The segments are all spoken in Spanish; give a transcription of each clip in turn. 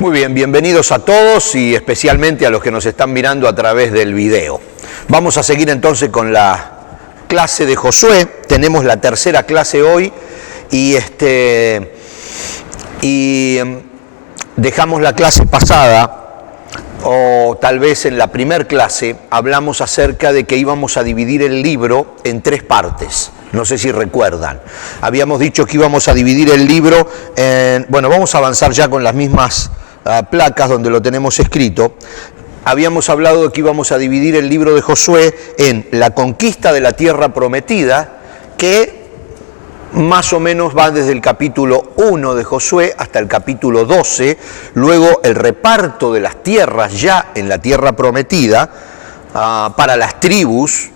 Muy bien, bienvenidos a todos y especialmente a los que nos están mirando a través del video. Vamos a seguir entonces con la clase de Josué. Tenemos la tercera clase hoy y dejamos la clase pasada, o tal vez en la primer clase, hablamos acerca de que íbamos a dividir el libro en tres partes. No sé si recuerdan. Habíamos dicho que íbamos a dividir el libro en... Bueno, vamos a avanzar ya con las mismas placas donde lo tenemos escrito. Habíamos hablado de que íbamos a dividir el libro de Josué en la conquista de la tierra prometida, que más o menos va desde el capítulo 1 de Josué hasta el capítulo 12, luego el reparto de las tierras ya en la tierra prometida, para las tribus,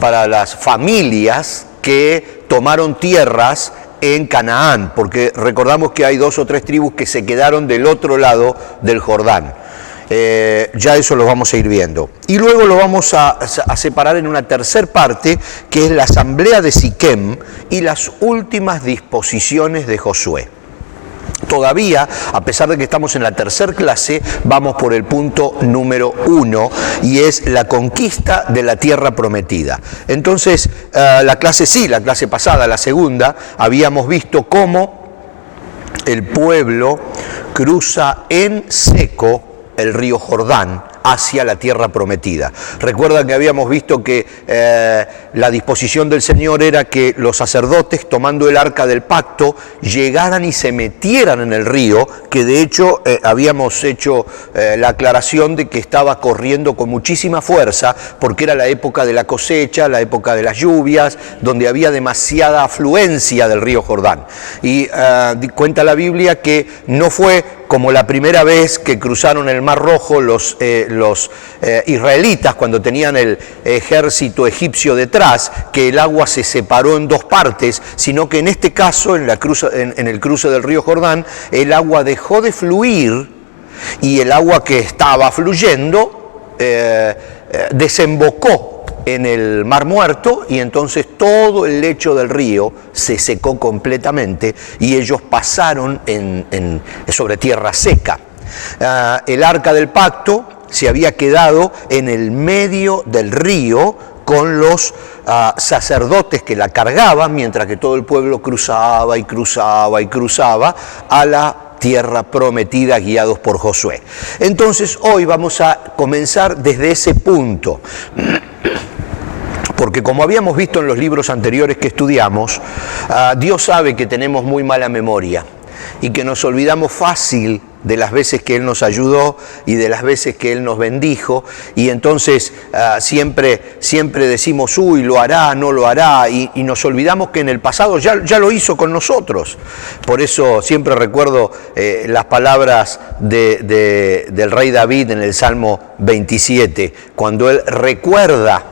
para las familias que tomaron tierras en Canaán, porque recordamos que hay 2 o 3 tribus que se quedaron del otro lado del Jordán. Ya eso lo vamos a ir viendo. Y luego lo vamos a separar en una tercer parte, que es la asamblea de Siquem y las últimas disposiciones de Josué. Todavía, a pesar de que estamos en la tercera clase, vamos por el punto número 1, y es la conquista de la tierra prometida. Entonces, la clase pasada, la segunda, habíamos visto cómo el pueblo cruza en seco el río Jordán hacia la tierra prometida. Recuerdan que habíamos visto que la disposición del Señor era que los sacerdotes, tomando el arca del pacto, llegaran y se metieran en el río, que de hecho habíamos hecho la aclaración de que estaba corriendo con muchísima fuerza, porque era la época de la cosecha, la época de las lluvias, donde había demasiada afluencia del río Jordán. Y cuenta la Biblia que no fue como la primera vez que cruzaron el Mar Rojo los israelitas, cuando tenían el ejército egipcio detrás, que el agua se separó en 2 partes, sino que en este caso, en el cruce del río Jordán, el agua dejó de fluir y el agua que estaba fluyendo desembocó en el Mar Muerto, y entonces todo el lecho del río se secó completamente y ellos pasaron sobre tierra seca. El arca del pacto se había quedado en el medio del río con los sacerdotes que la cargaban, mientras que todo el pueblo cruzaba y cruzaba y cruzaba a la tierra prometida, guiados por Josué. Entonces hoy vamos a comenzar desde ese punto, porque como habíamos visto en los libros anteriores que estudiamos, Dios sabe que tenemos muy mala memoria y que nos olvidamos fácil de las veces que Él nos ayudó y de las veces que Él nos bendijo, y entonces siempre decimos, uy, lo hará, no lo hará, y nos olvidamos que en el pasado ya lo hizo con nosotros. Por eso siempre recuerdo las palabras del rey David en el Salmo 27, cuando él recuerda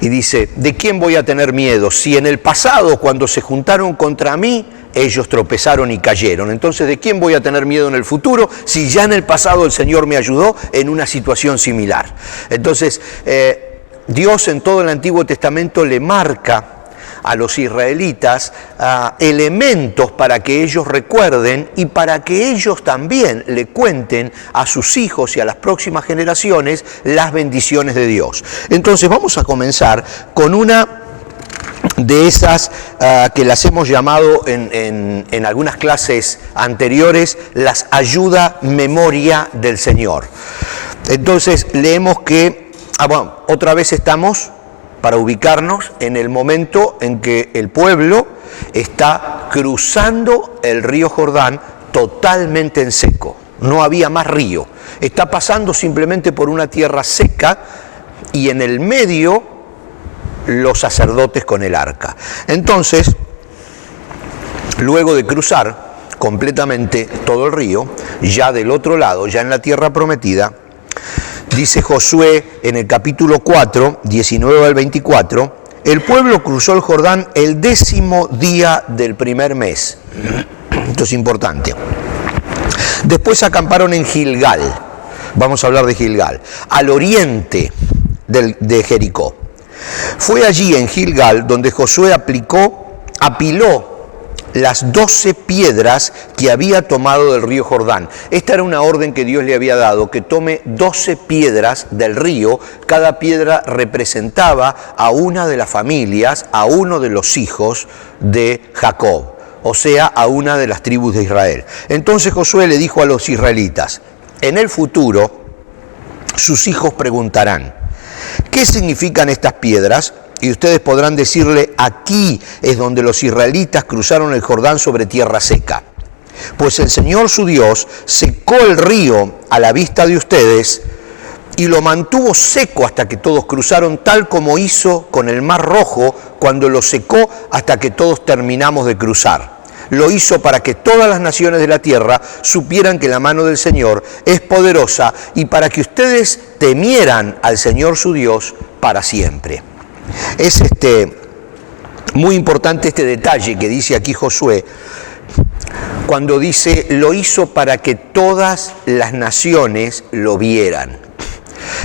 y dice, ¿de quién voy a tener miedo? Si en el pasado, cuando se juntaron contra mí, ellos tropezaron y cayeron. Entonces, ¿de quién voy a tener miedo en el futuro si ya en el pasado el Señor me ayudó en una situación similar? Entonces, Dios en todo el Antiguo Testamento le marca a los israelitas elementos para que ellos recuerden y para que ellos también le cuenten a sus hijos y a las próximas generaciones las bendiciones de Dios. Entonces vamos a comenzar con una de esas que las hemos llamado en algunas clases anteriores las ayuda memoria del Señor. Entonces leemos que, otra vez estamos, para ubicarnos, en el momento en que el pueblo está cruzando el río Jordán totalmente en seco. No había más río. Está pasando simplemente por una tierra seca y en el medio los sacerdotes con el arca. Entonces, luego de cruzar completamente todo el río, ya del otro lado, ya en la tierra prometida, dice Josué en el capítulo 4, 19 al 24, el pueblo cruzó el Jordán el 10º día del primer mes. Esto es importante. Después acamparon en Gilgal, vamos a hablar de Gilgal, al oriente de Jericó. Fue allí en Gilgal donde Josué apiló las 12 piedras que había tomado del río Jordán. Esta era una orden que Dios le había dado, que tome 12 piedras del río. Cada piedra representaba a una de las familias, a uno de los hijos de Jacob, o sea, a una de las tribus de Israel. Entonces Josué le dijo a los israelitas: en el futuro sus hijos preguntarán, ¿qué significan estas piedras? Y ustedes podrán decirle: aquí es donde los israelitas cruzaron el Jordán sobre tierra seca. Pues el Señor su Dios secó el río a la vista de ustedes y lo mantuvo seco hasta que todos cruzaron, tal como hizo con el Mar Rojo cuando lo secó hasta que todos terminamos de cruzar. Lo hizo para que todas las naciones de la tierra supieran que la mano del Señor es poderosa y para que ustedes temieran al Señor su Dios para siempre. Es muy importante este detalle que dice aquí Josué, cuando dice: lo hizo para que todas las naciones lo vieran.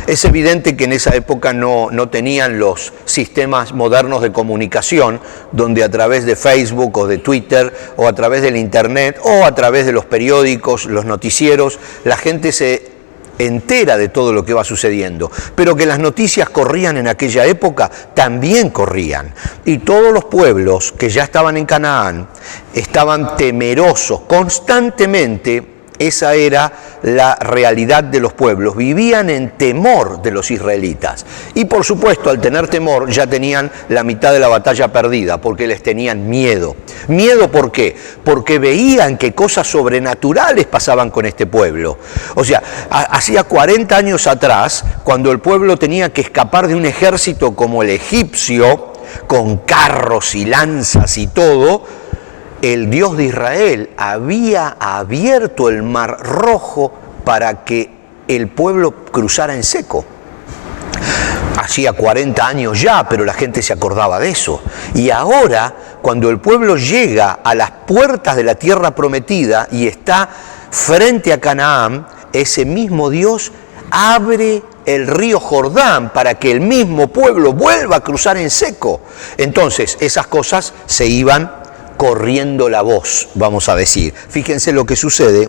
Es evidente que en esa época no tenían los sistemas modernos de comunicación, donde a través de Facebook o de Twitter o a través del Internet o a través de los periódicos, los noticieros, la gente se entera de todo lo que va sucediendo, pero que las noticias corrían en aquella época, también corrían. Y todos los pueblos que ya estaban en Canaán estaban temerosos constantemente. Esa era la realidad de los pueblos, vivían en temor de los israelitas. Y por supuesto, al tener temor, ya tenían la mitad de la batalla perdida, porque les tenían miedo. ¿Miedo por qué? Porque veían que cosas sobrenaturales pasaban con este pueblo. O sea, hacía 40 años atrás, cuando el pueblo tenía que escapar de un ejército como el egipcio, con carros y lanzas y todo, el Dios de Israel había abierto el Mar Rojo para que el pueblo cruzara en seco. Hacía 40 años ya, pero la gente se acordaba de eso. Y ahora, cuando el pueblo llega a las puertas de la tierra prometida y está frente a Canaán, ese mismo Dios abre el río Jordán para que el mismo pueblo vuelva a cruzar en seco. Entonces, esas cosas se iban corriendo la voz, vamos a decir. Fíjense lo que sucede,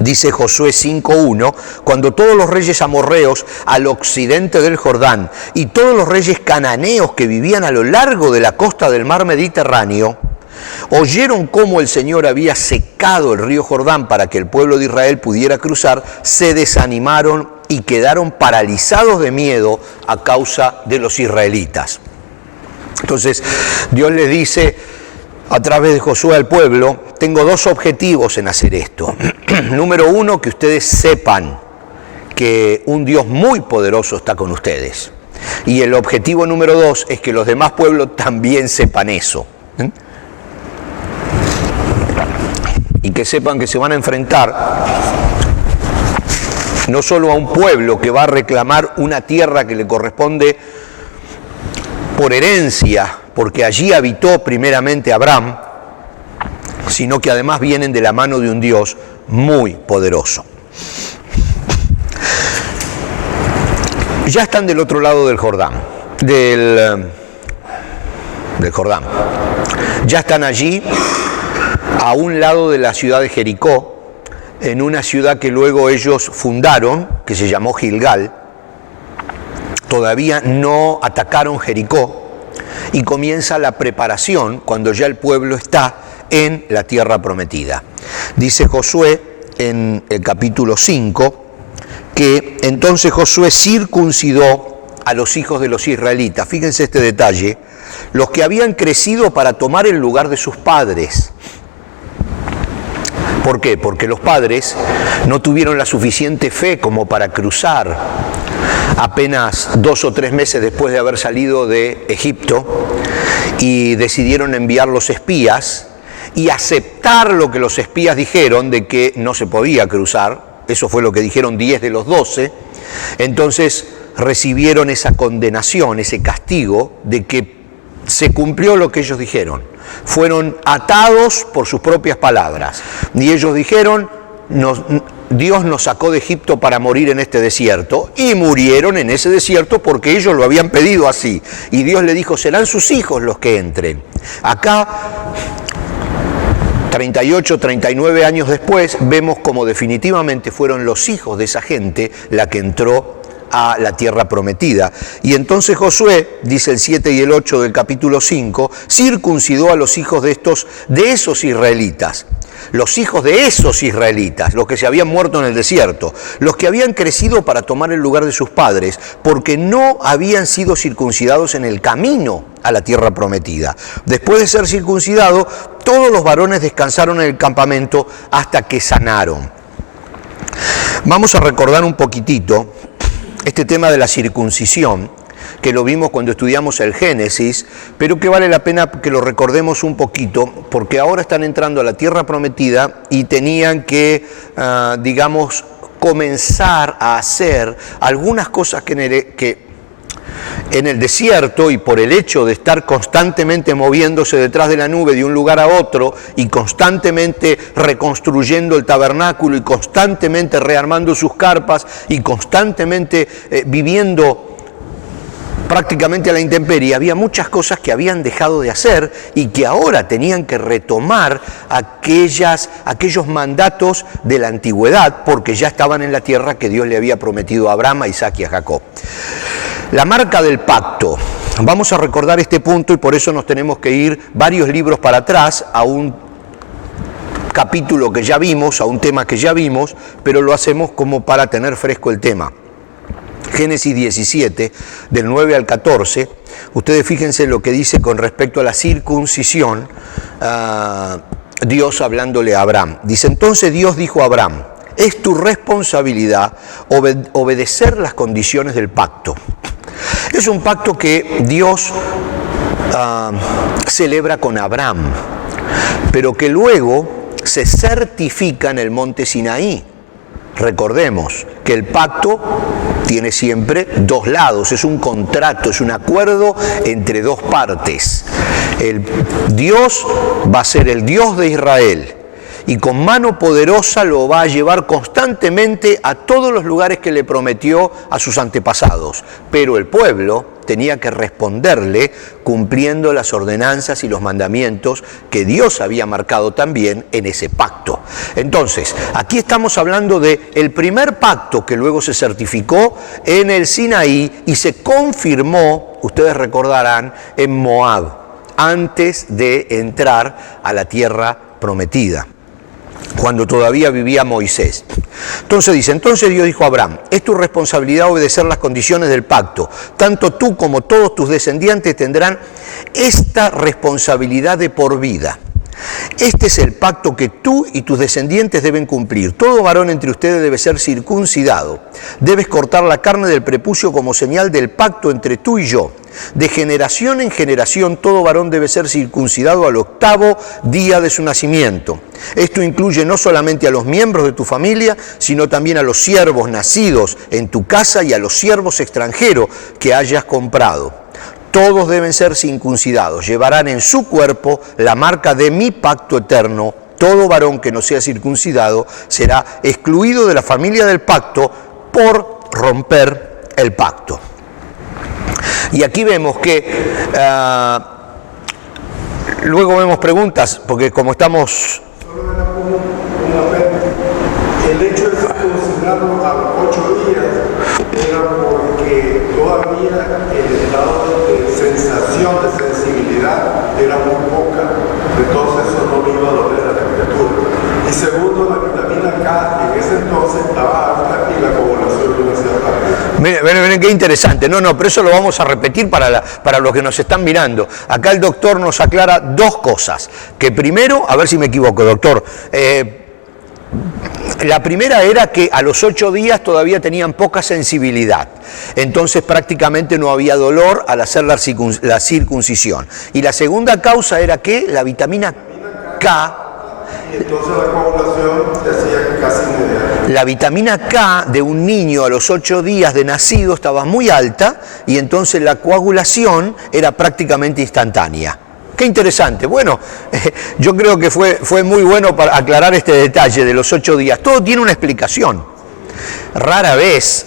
dice Josué 5:1, cuando todos los reyes amorreos al occidente del Jordán y todos los reyes cananeos que vivían a lo largo de la costa del mar Mediterráneo oyeron cómo el Señor había secado el río Jordán para que el pueblo de Israel pudiera cruzar, se desanimaron y quedaron paralizados de miedo a causa de los israelitas. Entonces Dios les dice a través de Josué al pueblo: tengo dos objetivos en hacer esto. Número uno, que ustedes sepan que un Dios muy poderoso está con ustedes. Y el objetivo número dos es que los demás pueblos también sepan eso. Y que sepan que se van a enfrentar no solo a un pueblo que va a reclamar una tierra que le corresponde por herencia, porque allí habitó primeramente Abraham, sino que además vienen de la mano de un Dios muy poderoso. Ya están del otro lado del Jordán, del Jordán. Ya están allí, a un lado de la ciudad de Jericó, en una ciudad que luego ellos fundaron, que se llamó Gilgal. Todavía no atacaron Jericó y comienza la preparación cuando ya el pueblo está en la tierra prometida. Dice Josué en el capítulo 5 que entonces Josué circuncidó a los hijos de los israelitas. Fíjense este detalle: los que habían crecido para tomar el lugar de sus padres. ¿Por qué? Porque los padres no tuvieron la suficiente fe como para cruzar. Apenas 2 o 3 meses después de haber salido de Egipto, y decidieron enviar los espías y aceptar lo que los espías dijeron de que no se podía cruzar. Eso fue lo que dijeron 10 de los 12. Entonces recibieron esa condenación, ese castigo de que se cumplió lo que ellos dijeron. Fueron atados por sus propias palabras. Y ellos dijeron: Dios nos sacó de Egipto para morir en este desierto, y murieron en ese desierto porque ellos lo habían pedido así. Y Dios le dijo: serán sus hijos los que entren. Acá 38, 39 años después, vemos como definitivamente fueron los hijos de esa gente la que entró a la tierra prometida. Y entonces Josué, dice el 7 y el 8 del capítulo 5, circuncidó a los hijos de esos israelitas. Los hijos de esos israelitas, los que se habían muerto en el desierto, los que habían crecido para tomar el lugar de sus padres, porque no habían sido circuncidados en el camino a la tierra prometida. Después de ser circuncidados, todos los varones descansaron en el campamento hasta que sanaron. Vamos a recordar un poquitito este tema de la circuncisión, que lo vimos cuando estudiamos el Génesis, pero que vale la pena que lo recordemos un poquito, porque ahora están entrando a la tierra prometida y tenían que, digamos, comenzar a hacer algunas cosas que en el desierto, y por el hecho de estar constantemente moviéndose detrás de la nube de un lugar a otro y constantemente reconstruyendo el tabernáculo y constantemente rearmando sus carpas y constantemente viviendo prácticamente a la intemperie, había muchas cosas que habían dejado de hacer y que ahora tenían que retomar aquellos mandatos de la antigüedad, porque ya estaban en la tierra que Dios le había prometido a Abraham, a Isaac y a Jacob. La marca del pacto. Vamos a recordar este punto y por eso nos tenemos que ir varios libros para atrás a un capítulo que ya vimos, a un tema que ya vimos, pero lo hacemos como para tener fresco el tema. Génesis 17, del 9 al 14, ustedes fíjense lo que dice con respecto a la circuncisión, Dios hablándole a Abraham. Dice, entonces Dios dijo a Abraham, es tu responsabilidad obedecer las condiciones del pacto. Es un pacto que Dios celebra con Abraham, pero que luego se certifica en el monte Sinaí. Recordemos que el pacto tiene siempre dos lados, es un contrato, es un acuerdo entre dos partes. Dios va a ser el Dios de Israel y con mano poderosa lo va a llevar constantemente a todos los lugares que le prometió a sus antepasados. Pero el pueblo tenía que responderle cumpliendo las ordenanzas y los mandamientos que Dios había marcado también en ese pacto. Entonces, aquí estamos hablando del primer pacto que luego se certificó en el Sinaí y se confirmó, ustedes recordarán, en Moab, antes de entrar a la tierra prometida, cuando todavía vivía Moisés. Entonces Dios dijo a Abraham, es tu responsabilidad obedecer las condiciones del pacto. Tanto tú como todos tus descendientes tendrán esta responsabilidad de por vida. Este es el pacto que tú y tus descendientes deben cumplir. Todo varón entre ustedes debe ser circuncidado. Debes cortar la carne del prepucio como señal del pacto entre tú y yo. De generación en generación, todo varón debe ser circuncidado al 8º día de su nacimiento. Esto incluye no solamente a los miembros de tu familia, sino también a los siervos nacidos en tu casa y a los siervos extranjeros que hayas comprado. Todos deben ser circuncidados, llevarán en su cuerpo la marca de mi pacto eterno. Todo varón que no sea circuncidado será excluido de la familia del pacto por romper el pacto. Y aquí vemos que, luego vemos preguntas, porque como estamos... El hecho de circuncidarlo a los 8 días era porque todavía el estado de sensación, de sensibilidad era muy poca, entonces eso no le iba a doler a la criatura. Y segundo, la vitamina K en ese entonces estaba alta y la coagulación no hacía rápido. Miren qué interesante. No, pero eso lo vamos a repetir para los que nos están mirando. Acá el doctor nos aclara dos cosas. Que primero, a ver si me equivoco, doctor, la primera era que a los 8 días todavía tenían poca sensibilidad, entonces prácticamente no había dolor al hacer la circuncisión. Y la segunda causa era que la vitamina K, y entonces la coagulación se hacía casi inmediata. La vitamina K de un niño a los 8 días de nacido estaba muy alta y entonces la coagulación era prácticamente instantánea. Qué interesante. Bueno, yo creo que fue muy bueno para aclarar este detalle de los 8 días. Todo tiene una explicación. Rara vez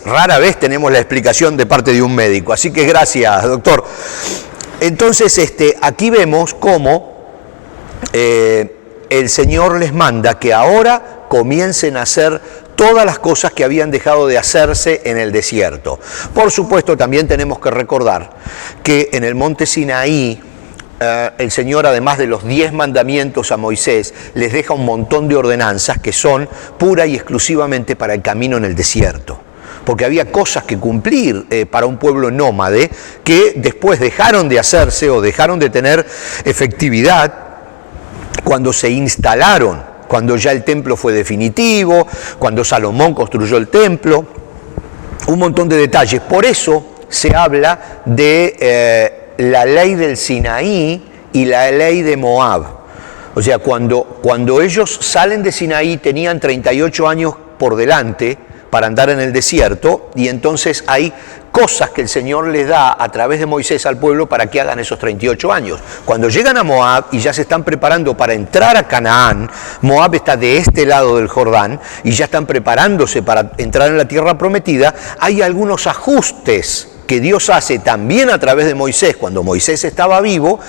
tenemos la explicación de parte de un médico. Así que gracias, doctor. Entonces, aquí vemos cómo el Señor les manda que ahora comiencen a hacer todas las cosas que habían dejado de hacerse en el desierto. Por supuesto, también tenemos que recordar que en el monte Sinaí, el Señor, además de los 10 mandamientos a Moisés, les deja un montón de ordenanzas que son pura y exclusivamente para el camino en el desierto. Porque había cosas que cumplir para un pueblo nómade que después dejaron de hacerse o dejaron de tener efectividad cuando se instalaron, cuando ya el templo fue definitivo, cuando Salomón construyó el templo, un montón de detalles. Por eso se habla de la ley del Sinaí y la ley de Moab. O sea, cuando ellos salen de Sinaí tenían 38 años por delante para andar en el desierto, y entonces hay cosas que el Señor les da a través de Moisés al pueblo para que hagan esos 38 años. Cuando llegan a Moab y ya se están preparando para entrar a Canaán, Moab está de este lado del Jordán, y ya están preparándose para entrar en la tierra prometida, hay algunos ajustes que Dios hace también a través de Moisés, cuando Moisés estaba vivo,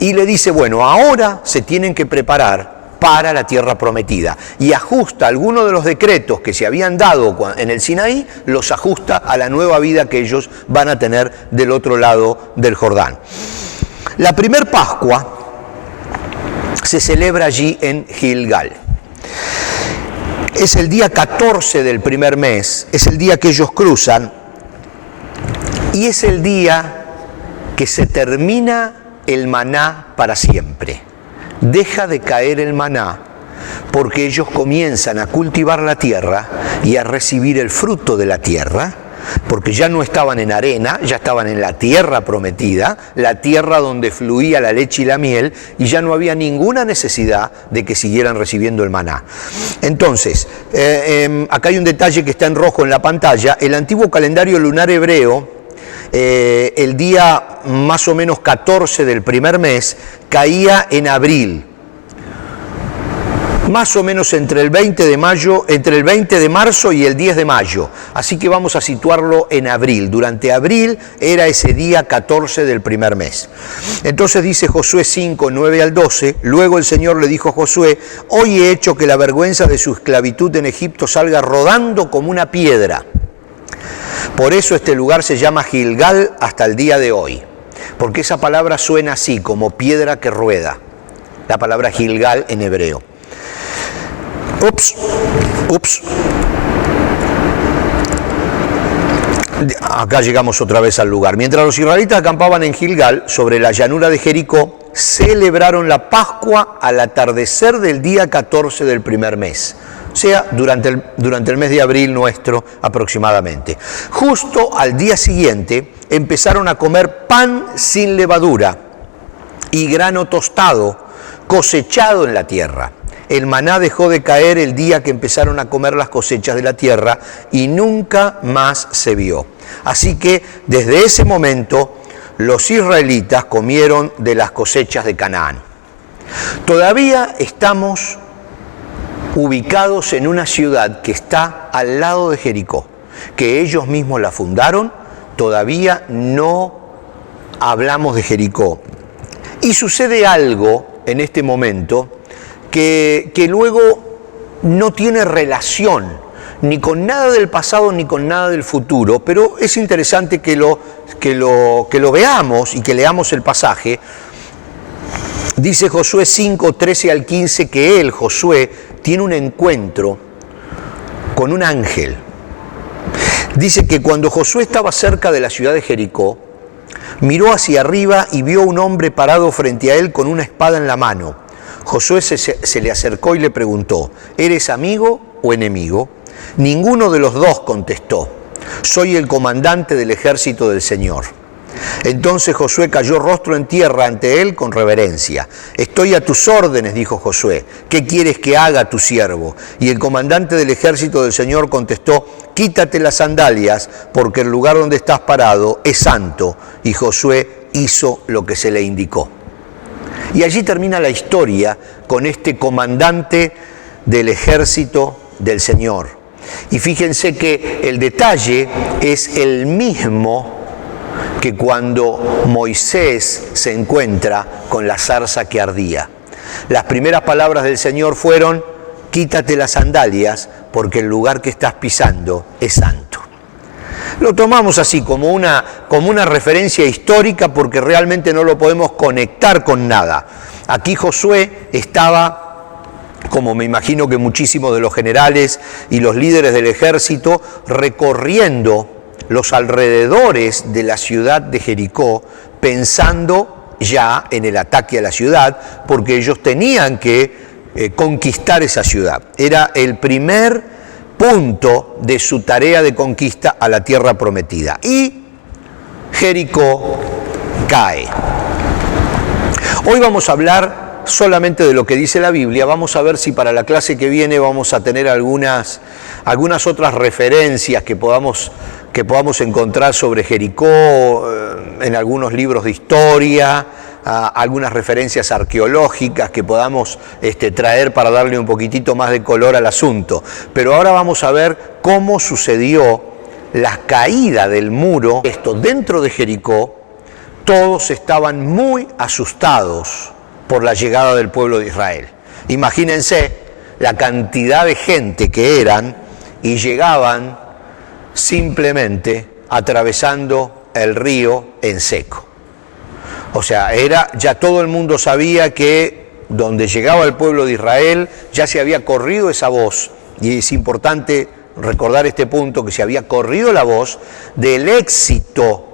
y le dice, bueno, ahora se tienen que preparar para la tierra prometida, y ajusta algunos de los decretos que se habían dado en el Sinaí, los ajusta a la nueva vida que ellos van a tener del otro lado del Jordán. La primer Pascua se celebra allí en Gilgal. Es el día 14 del primer mes, es el día que ellos cruzan, y es el día que se termina el maná para siempre. Deja de caer el maná porque ellos comienzan a cultivar la tierra y a recibir el fruto de la tierra, porque ya no estaban en arena, ya estaban en la tierra prometida, la tierra donde fluía la leche y la miel, y ya no había ninguna necesidad de que siguieran recibiendo el maná. Entonces, acá hay un detalle que está en rojo en la pantalla. El antiguo calendario lunar hebreo, el día más o menos 14 del primer mes caía en abril, más o menos entre el 20 de marzo y el 10 de mayo, así que vamos a situarlo en abril. Durante abril era ese día 14 del primer mes. Entonces dice Josué 5, 9 al 12, luego el Señor le dijo a Josué, hoy he hecho que la vergüenza de su esclavitud en Egipto salga rodando como una piedra. Por eso este lugar se llama Gilgal hasta el día de hoy, porque esa palabra suena así, como piedra que rueda, la palabra Gilgal en hebreo. Acá llegamos otra vez al lugar. Mientras los israelitas acampaban en Gilgal, sobre la llanura de Jericó, celebraron la Pascua al atardecer del día 14 del primer mes. O sea, durante el mes de abril nuestro aproximadamente. Justo al día siguiente empezaron a comer pan sin levadura y grano tostado cosechado en la tierra. El maná dejó de caer el día que empezaron a comer las cosechas de la tierra y nunca más se vio. Así que desde ese momento los israelitas comieron de las cosechas de Canaán. Todavía estamos ubicados en una ciudad que está al lado de Jericó, que ellos mismos la fundaron. Todavía no hablamos de Jericó. Y sucede algo en este momento que luego no tiene relación ni con nada del pasado ni con nada del futuro, pero es interesante que lo veamos y que leamos el pasaje. Dice Josué 5, 13 al 15 que él, Josué, tiene un encuentro con un ángel. Dice que cuando Josué estaba cerca de la ciudad de Jericó, miró hacia arriba y vio un hombre parado frente a él con una espada en la mano. Josué se le acercó y le preguntó, ¿eres amigo o enemigo? Ninguno de los dos contestó, soy el comandante del ejército del Señor. Entonces Josué cayó rostro en tierra ante él con reverencia. Estoy a tus órdenes, dijo Josué. ¿Qué quieres que haga tu siervo? Y el comandante del ejército del Señor contestó, quítate las sandalias, porque el lugar donde estás parado es santo. Y Josué hizo lo que se le indicó. Y allí termina la historia con este comandante del ejército del Señor. Y fíjense que el detalle es el mismo que cuando Moisés se encuentra con la zarza que ardía. Las primeras palabras del Señor fueron: quítate las sandalias, porque el lugar que estás pisando es santo. Lo tomamos así como una referencia histórica, porque realmente no lo podemos conectar con nada. Aquí Josué estaba, como me imagino que muchísimos de los generales y los líderes del ejército, recorriendo los alrededores de la ciudad de Jericó, pensando ya en el ataque a la ciudad, porque ellos tenían que conquistar esa ciudad. Era el primer punto de su tarea de conquista a la tierra prometida. Y Jericó cae. Hoy vamos a hablar solamente de lo que dice la Biblia. Vamos a ver si para la clase que viene vamos a tener algunas otras referencias que podamos encontrar sobre Jericó en algunos libros de historia, algunas referencias arqueológicas que podamos traer para darle un poquitito más de color al asunto. Pero ahora vamos a ver cómo sucedió la caída del muro. Dentro de Jericó, todos estaban muy asustados por la llegada del pueblo de Israel. Imagínense la cantidad de gente que eran y llegaban simplemente atravesando el río en seco. O sea, ya todo el mundo sabía que donde llegaba el pueblo de Israel ya se había corrido esa voz, y es importante recordar este punto, que se había corrido la voz del éxito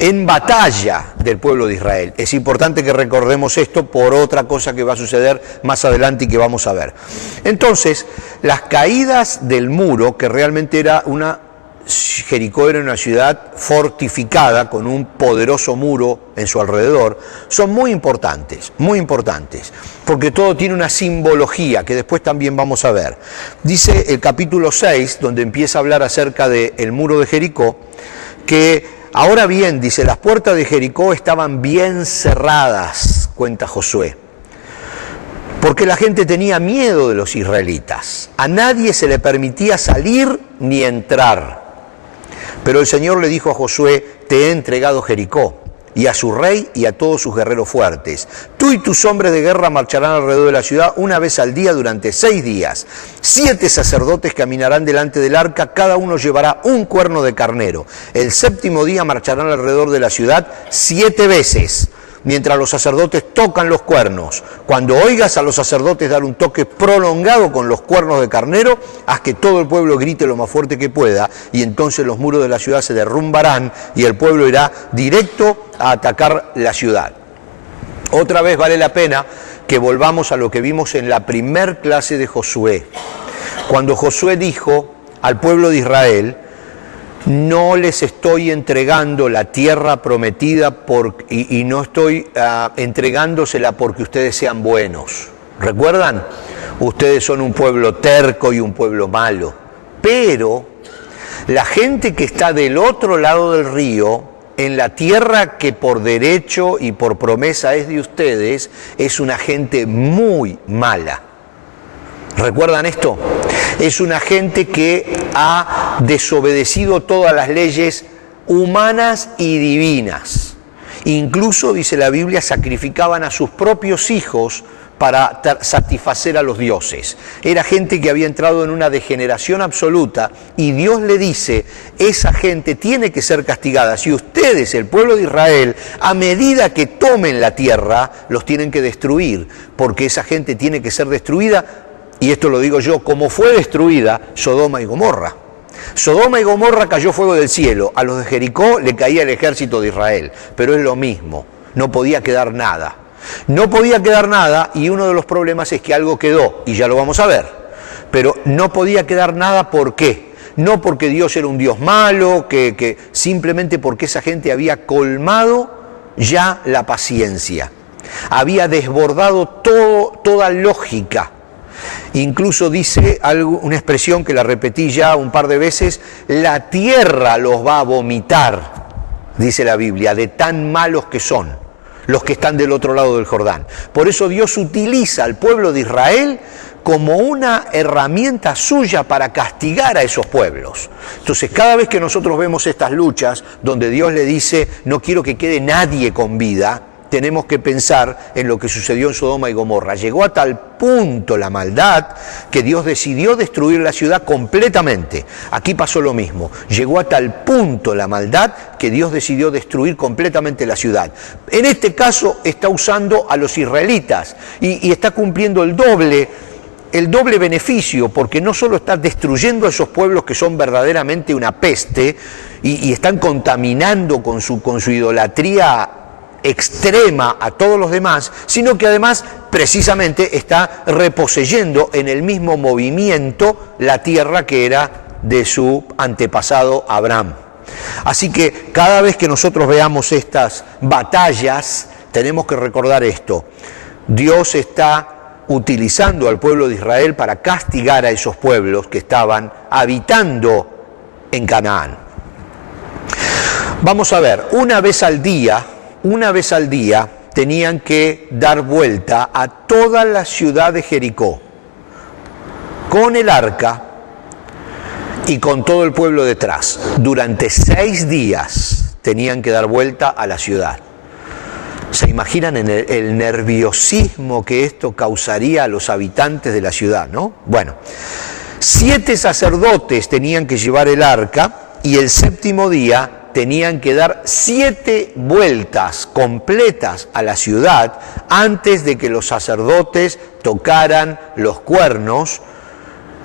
en batalla del pueblo de Israel. Es importante que recordemos esto por otra cosa que va a suceder más adelante y que vamos a ver. Entonces, las caídas del muro, que realmente Jericó era una ciudad fortificada con un poderoso muro en su alrededor, son muy importantes, porque todo tiene una simbología que después también vamos a ver. Dice el capítulo 6, donde empieza a hablar acerca del muro de Jericó, que ahora bien, dice, las puertas de Jericó estaban bien cerradas, cuenta Josué, porque la gente tenía miedo de los israelitas. A nadie se le permitía salir ni entrar. Pero el Señor le dijo a Josué: te he entregado Jericó, y a su rey y a todos sus guerreros fuertes. Tú y tus hombres de guerra marcharán alrededor de la ciudad una vez al día durante 6 días. 7 sacerdotes caminarán delante del arca, cada uno llevará un cuerno de carnero. El 7º día marcharán alrededor de la ciudad 7 veces, mientras los sacerdotes tocan los cuernos. Cuando oigas a los sacerdotes dar un toque prolongado con los cuernos de carnero, haz que todo el pueblo grite lo más fuerte que pueda, y entonces los muros de la ciudad se derrumbarán y el pueblo irá directo a atacar la ciudad. Otra vez vale la pena que volvamos a lo que vimos en la primer clase de Josué. Cuando Josué dijo al pueblo de Israel: no les estoy entregando la tierra prometida y no estoy entregándosela porque ustedes sean buenos. ¿Recuerdan? Ustedes son un pueblo terco y un pueblo malo. Pero la gente que está del otro lado del río, en la tierra que por derecho y por promesa es de ustedes, es una gente muy mala. ¿Recuerdan esto? Es una gente que ha desobedecido todas las leyes humanas y divinas. Incluso, dice la Biblia, sacrificaban a sus propios hijos para satisfacer a los dioses. Era gente que había entrado en una degeneración absoluta, y Dios le dice: esa gente tiene que ser castigada. Si ustedes, el pueblo de Israel, a medida que tomen la tierra, los tienen que destruir, porque esa gente tiene que ser destruida. Y esto lo digo yo, como fue destruida Sodoma y Gomorra. Sodoma y Gomorra cayó fuego del cielo, a los de Jericó le caía el ejército de Israel, pero es lo mismo, no podía quedar nada. No podía quedar nada, y uno de los problemas es que algo quedó, y ya lo vamos a ver, pero no podía quedar nada. ¿Por qué? No porque Dios era un Dios malo, simplemente porque esa gente había colmado ya la paciencia, había desbordado toda lógica. Incluso dice una expresión que la repetí ya un par de veces: la tierra los va a vomitar, dice la Biblia, de tan malos que son los que están del otro lado del Jordán. Por eso Dios utiliza al pueblo de Israel como una herramienta suya para castigar a esos pueblos. Entonces, cada vez que nosotros vemos estas luchas donde Dios le dice: no quiero que quede nadie con vida, tenemos que pensar en lo que sucedió en Sodoma y Gomorra. Llegó a tal punto la maldad que Dios decidió destruir la ciudad completamente. Aquí pasó lo mismo. Llegó a tal punto la maldad que Dios decidió destruir completamente la ciudad. En este caso está usando a los israelitas y está cumpliendo el doble beneficio, porque no solo está destruyendo a esos pueblos que son verdaderamente una peste y están contaminando con su idolatría extrema a todos los demás, sino que además precisamente está reposeyendo en el mismo movimiento la tierra que era de su antepasado Abraham. Así que cada vez que nosotros veamos estas batallas, tenemos que recordar esto: Dios está utilizando al pueblo de Israel para castigar a esos pueblos que estaban habitando en Canaán. Vamos a ver, una vez al día tenían que dar vuelta a toda la ciudad de Jericó, con el arca y con todo el pueblo detrás. Durante 6 días tenían que dar vuelta a la ciudad. ¿Se imaginan el nerviosismo que esto causaría a los habitantes de la ciudad, no? Bueno, 7 sacerdotes tenían que llevar el arca y el 7º día tenían que dar 7 vueltas completas a la ciudad antes de que los sacerdotes tocaran los cuernos,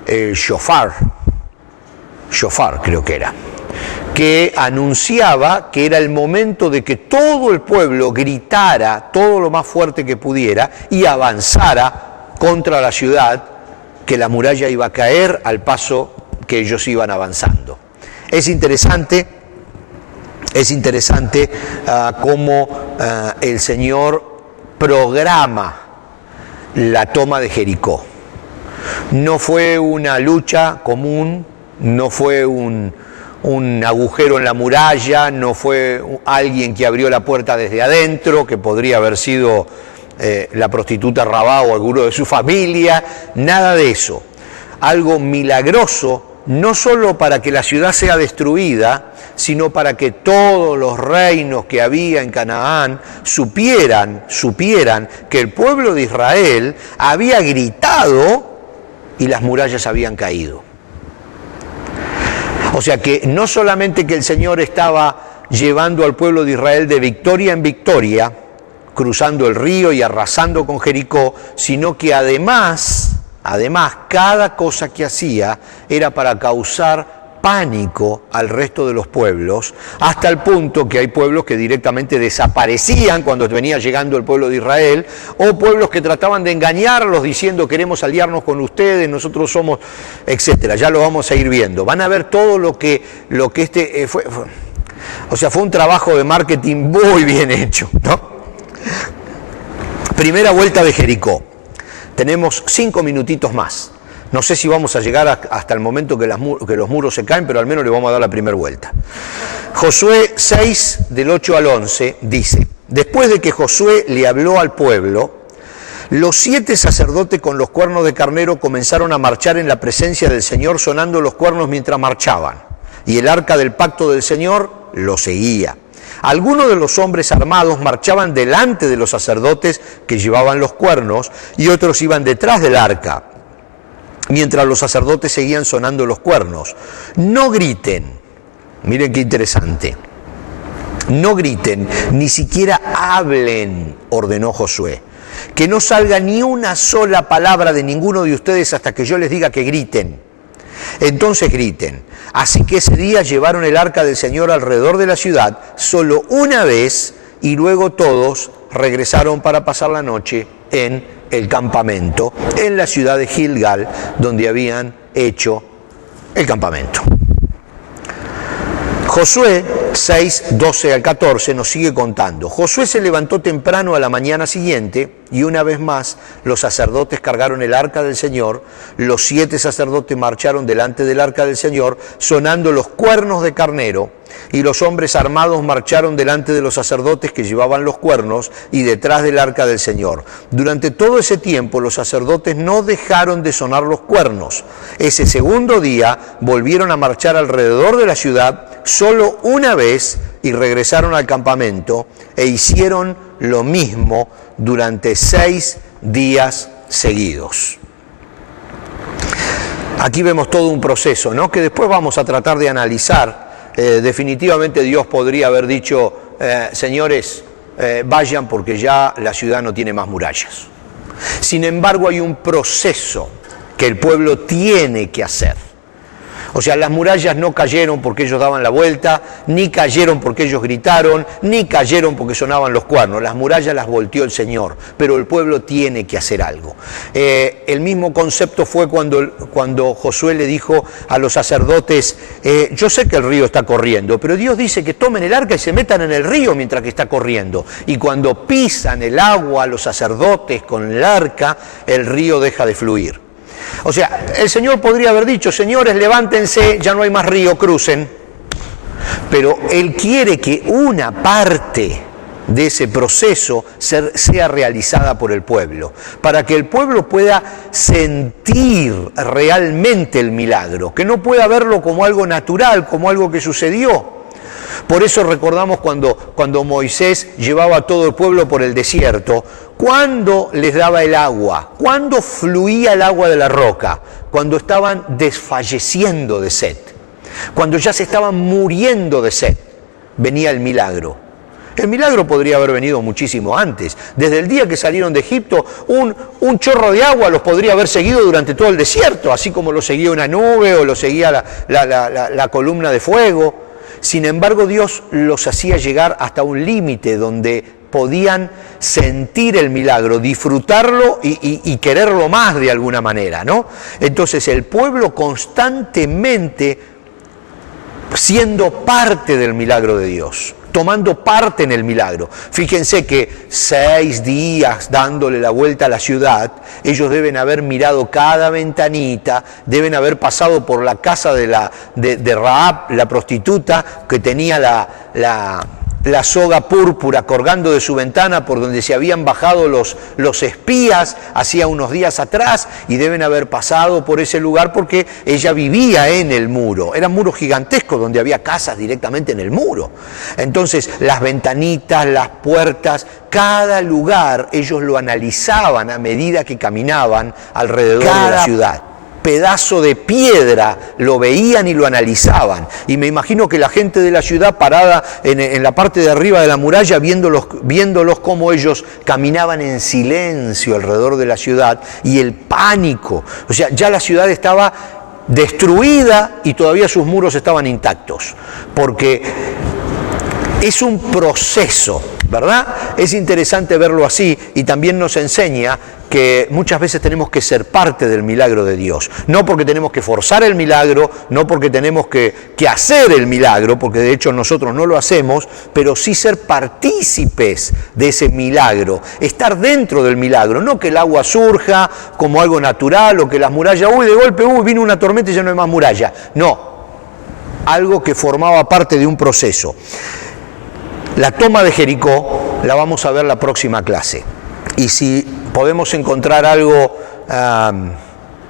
shofar creo que era, que anunciaba que era el momento de que todo el pueblo gritara todo lo más fuerte que pudiera y avanzara contra la ciudad, que la muralla iba a caer al paso que ellos iban avanzando. Es interesante cómo el Señor programa la toma de Jericó. No fue una lucha común, no fue un agujero en la muralla, no fue alguien que abrió la puerta desde adentro, que podría haber sido la prostituta Rabá o alguno de su familia, nada de eso. Algo milagroso, no solo para que la ciudad sea destruida, sino para que todos los reinos que había en Canaán supieran que el pueblo de Israel había gritado y las murallas habían caído. O sea que no solamente que el Señor estaba llevando al pueblo de Israel de victoria en victoria, cruzando el río y arrasando con Jericó, sino que además cada cosa que hacía era para causar pánico al resto de los pueblos, hasta el punto que hay pueblos que directamente desaparecían cuando venía llegando el pueblo de Israel, o pueblos que trataban de engañarlos diciendo queremos aliarnos con ustedes, nosotros somos, etcétera. Ya lo vamos a ir viendo. Van a ver todo lo que fue. O sea, fue un trabajo de marketing muy bien hecho, ¿no? Primera vuelta de Jericó. Tenemos 5 minutitos más. No sé si vamos a llegar hasta el momento que los muros se caen, pero al menos le vamos a dar la primera vuelta. Josué 6, del 8 al 11, dice: después de que Josué le habló al pueblo, los 7 sacerdotes con los cuernos de carnero comenzaron a marchar en la presencia del Señor, sonando los cuernos mientras marchaban, y el arca del pacto del Señor lo seguía. Algunos de los hombres armados marchaban delante de los sacerdotes que llevaban los cuernos, y otros iban detrás del arca, mientras los sacerdotes seguían sonando los cuernos. No griten, miren qué interesante, no griten, ni siquiera hablen, ordenó Josué, que no salga ni una sola palabra de ninguno de ustedes hasta que yo les diga que griten. Entonces griten. Así que ese día llevaron el arca del Señor alrededor de la ciudad solo una vez, y luego todos regresaron para pasar la noche en el campamento, en la ciudad de Gilgal, donde habían hecho el campamento. Josué 6, 12 al 14 nos sigue contando. Josué se levantó temprano a la mañana siguiente, y una vez más los sacerdotes cargaron el arca del Señor. Los 7 sacerdotes marcharon delante del arca del Señor, sonando los cuernos de carnero, y los hombres armados marcharon delante de los sacerdotes que llevaban los cuernos y detrás del arca del Señor. Durante todo ese tiempo los sacerdotes no dejaron de sonar los cuernos. Ese segundo día volvieron a marchar alrededor de la ciudad solo una vez y regresaron al campamento e hicieron lo mismo durante 6 días seguidos. Aquí vemos todo un proceso, ¿no?, que después vamos a tratar de analizar. Definitivamente Dios podría haber dicho, señores, vayan porque ya la ciudad no tiene más murallas. Sin embargo, hay un proceso que el pueblo tiene que hacer. O sea, las murallas no cayeron porque ellos daban la vuelta, ni cayeron porque ellos gritaron, ni cayeron porque sonaban los cuernos. Las murallas las volteó el Señor, pero el pueblo tiene que hacer algo. El mismo concepto fue cuando Josué le dijo a los sacerdotes, yo sé que el río está corriendo, pero Dios dice que tomen el arca y se metan en el río mientras que está corriendo. Y cuando pisan el agua los sacerdotes con el arca, el río deja de fluir. O sea, el Señor podría haber dicho, señores, levántense, ya no hay más río, crucen. Pero Él quiere que una parte de ese proceso sea realizada por el pueblo, para que el pueblo pueda sentir realmente el milagro, que no pueda verlo como algo natural, como algo que sucedió. Por eso recordamos cuando Moisés llevaba a todo el pueblo por el desierto, ¿cuándo les daba el agua? ¿Cuándo fluía el agua de la roca? Cuando estaban desfalleciendo de sed, cuando ya se estaban muriendo de sed, venía el milagro. El milagro podría haber venido muchísimo antes. Desde el día que salieron de Egipto, un chorro de agua los podría haber seguido durante todo el desierto, así como lo seguía una nube o lo seguía la columna de fuego. Sin embargo, Dios los hacía llegar hasta un límite donde podían sentir el milagro, disfrutarlo y quererlo más de alguna manera, ¿no? Entonces el pueblo constantemente siendo parte del milagro de Dios, tomando parte en el milagro. Fíjense que 6 días dándole la vuelta a la ciudad, ellos deben haber mirado cada ventanita, deben haber pasado por la casa de Rahab, la prostituta, que tenía la soga púrpura colgando de su ventana por donde se habían bajado los espías hacía unos días atrás, y deben haber pasado por ese lugar porque ella vivía en el muro. Eran muros gigantescos donde había casas directamente en el muro. Entonces las ventanitas, las puertas, cada lugar ellos lo analizaban a medida que caminaban alrededor de la ciudad. Pedazo de piedra lo veían y lo analizaban, y me imagino que la gente de la ciudad parada en la parte de arriba de la muralla viéndolos cómo ellos caminaban en silencio alrededor de la ciudad, y el pánico, o sea, ya la ciudad estaba destruida y todavía sus muros estaban intactos, porque es un proceso, ¿verdad? Es interesante verlo así, y también nos enseña que muchas veces tenemos que ser parte del milagro de Dios. No porque tenemos que forzar el milagro, no porque tenemos que hacer el milagro, porque de hecho nosotros no lo hacemos, pero sí ser partícipes de ese milagro, estar dentro del milagro, no que el agua surja como algo natural o que las murallas, de golpe, vino una tormenta y ya no hay más muralla. No, algo que formaba parte de un proceso. La toma de Jericó la vamos a ver la próxima clase. Y si podemos encontrar algo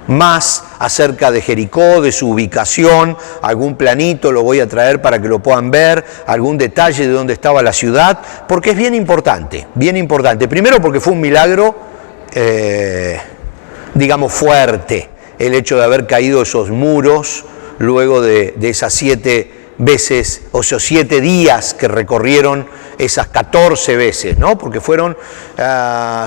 más acerca de Jericó, de su ubicación, algún planito lo voy a traer para que lo puedan ver, algún detalle de dónde estaba la ciudad, porque es bien importante, bien importante. Primero porque fue un milagro, digamos, fuerte, el hecho de haber caído esos muros luego de esas 7 veces, o esos 7 días que recorrieron esas 14 veces, ¿no? Porque fueron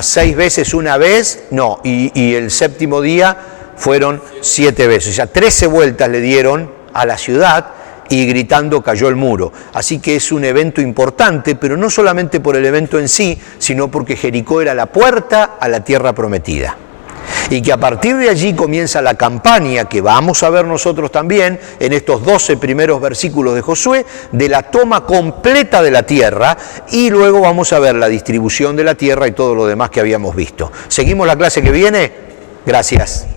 6 veces una vez, no, y el 7º día fueron 7 veces, o sea, 13 vueltas le dieron a la ciudad y gritando cayó el muro. Así que es un evento importante, pero no solamente por el evento en sí, sino porque Jericó era la puerta a la tierra prometida. Y que a partir de allí comienza la campaña que vamos a ver nosotros también en estos 12 primeros versículos de Josué, de la toma completa de la tierra, y luego vamos a ver la distribución de la tierra y todo lo demás que habíamos visto. ¿Seguimos la clase que viene? Gracias.